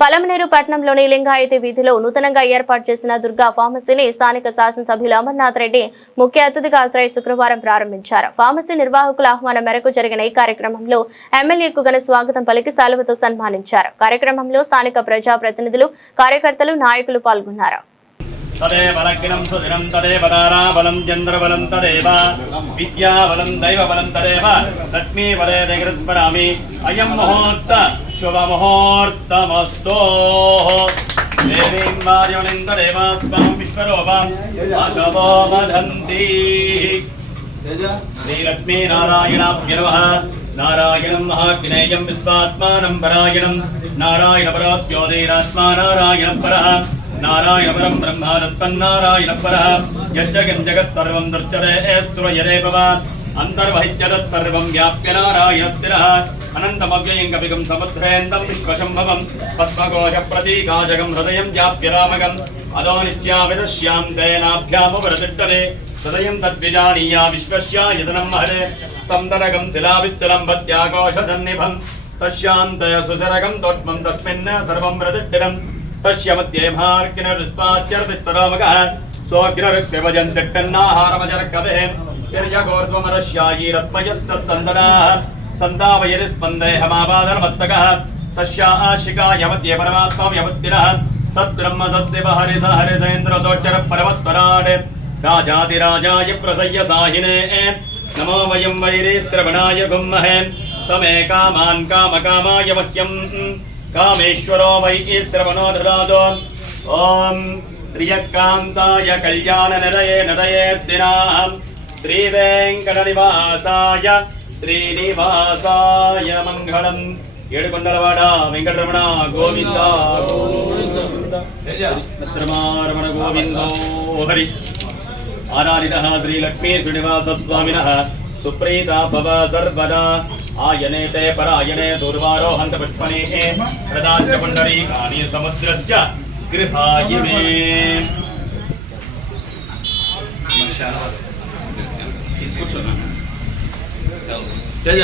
పలమనేరు పట్టణంలోని లింగాయతి వీధిలో నూతనంగా ఏర్పాటు చేసిన దుర్గా ఫార్మసీని స్థానిక శాసనసభ్యులు అమర్నాథ్ రెడ్డి ముఖ్య అతిథిగా హాజరై శుక్రవారం ప్రారంభించారు. ఫార్మసీ నిర్వాహకుల ఆహ్వానం మేరకు జరిగిన ఈ కార్యక్రమంలో ఎమ్మెల్యేకు ఘన స్వాగతం పలికి శాలువతో సన్మానించారు. కార్యక్రమంలో స్థానిక ప్రజా ప్రతినిధులు, కార్యకర్తలు, నాయకులు పాల్గొన్నారు. तदेव लग्नं सुदिनं तदेव ताराबलं चन्द्रबलं तदेव विद्याबलं दैवबलं तदेव लक्ष्मीबले जगृत्परामि अयं मुहूर्त शुभमुहूर्तमस्तु देवीं वार्योनिं तदेव त्वं विश्वरूपम् अशवो मदन्ति श्रीलक्ष्मीनारायणाभ्यर्वः नारायणं महाज्ञेयं विश्वात्मानं परायणं नारायणपरोद्योतिरात्मा नारायणं परः नारायण परं ब्रह्मा तन्नारायण परः यज्जगं जगत् सर्वं दृश्यते एस्त्वयदेव अन्तर्वहित्य तत् सर्वं व्याप्य नारायणतिरः अनन्तमव्ययं कपिकं समुद्रेन्दं विश्वशम्भवं पद्मकोशप्रतीकाशकं हृदयं व्याप्य रामकम् अदोनिष्ट्याविदश्यां तेनाभ्यामुपरतिष्ठते हृदयं तद्विजानीया विश्वस्यायतनं महरे संदनकं शिलावित्तलं भत्याकोशसन्निभं तस्यान्तय सुशरकं तोत्मं तस्मिन् सर्वं प्रतिष्ठितम् तस्य मध्ये मार्किनरुस्पाच्यर्वित्तरामकः स्वग्ररुक्विभजन् तिट्टन्नाहारमजर्कवेः यर्यगोर्ध्वमरस्यायीरत्मयस्य सन्दनाः सन्दावयरिस्पन्देहमापादनमत्तकः तस्या आशिकाय मध्ये परमात्मा व्यवत्तिरः सद्ब्रह्म सत्शिव हरिस हरिसेन्द्रसोच्चर परमत्पराट् राजाधिराजाय प्रसय्य साहिने नमो वयं वैरीश्रवणाय गुम्महे समे कामान् कामकामाय मह्यम् कामेश्वरो वै श्रवणो ददातु ओम श्रियकान्ताय कल्याणनिधये नदयेद्दिनाः श्रीवेङ्कटनिवासाय श्रीनिवासाय मङ्गलम् ఏడుకొండలవాడ వెంకటరమణ గోవింద రమణ గోవిందో హరి ఆరాధితః శ్రీలక్ష్మీ శ్రీనివాసస్వామినः सुप्रीता भव सर्वदा आयने ते परायणे दुर्वारोहन्त पुष्पणे प्रदाच्च पुण्डरीकानि समुद्रस्य गृहायिमे जय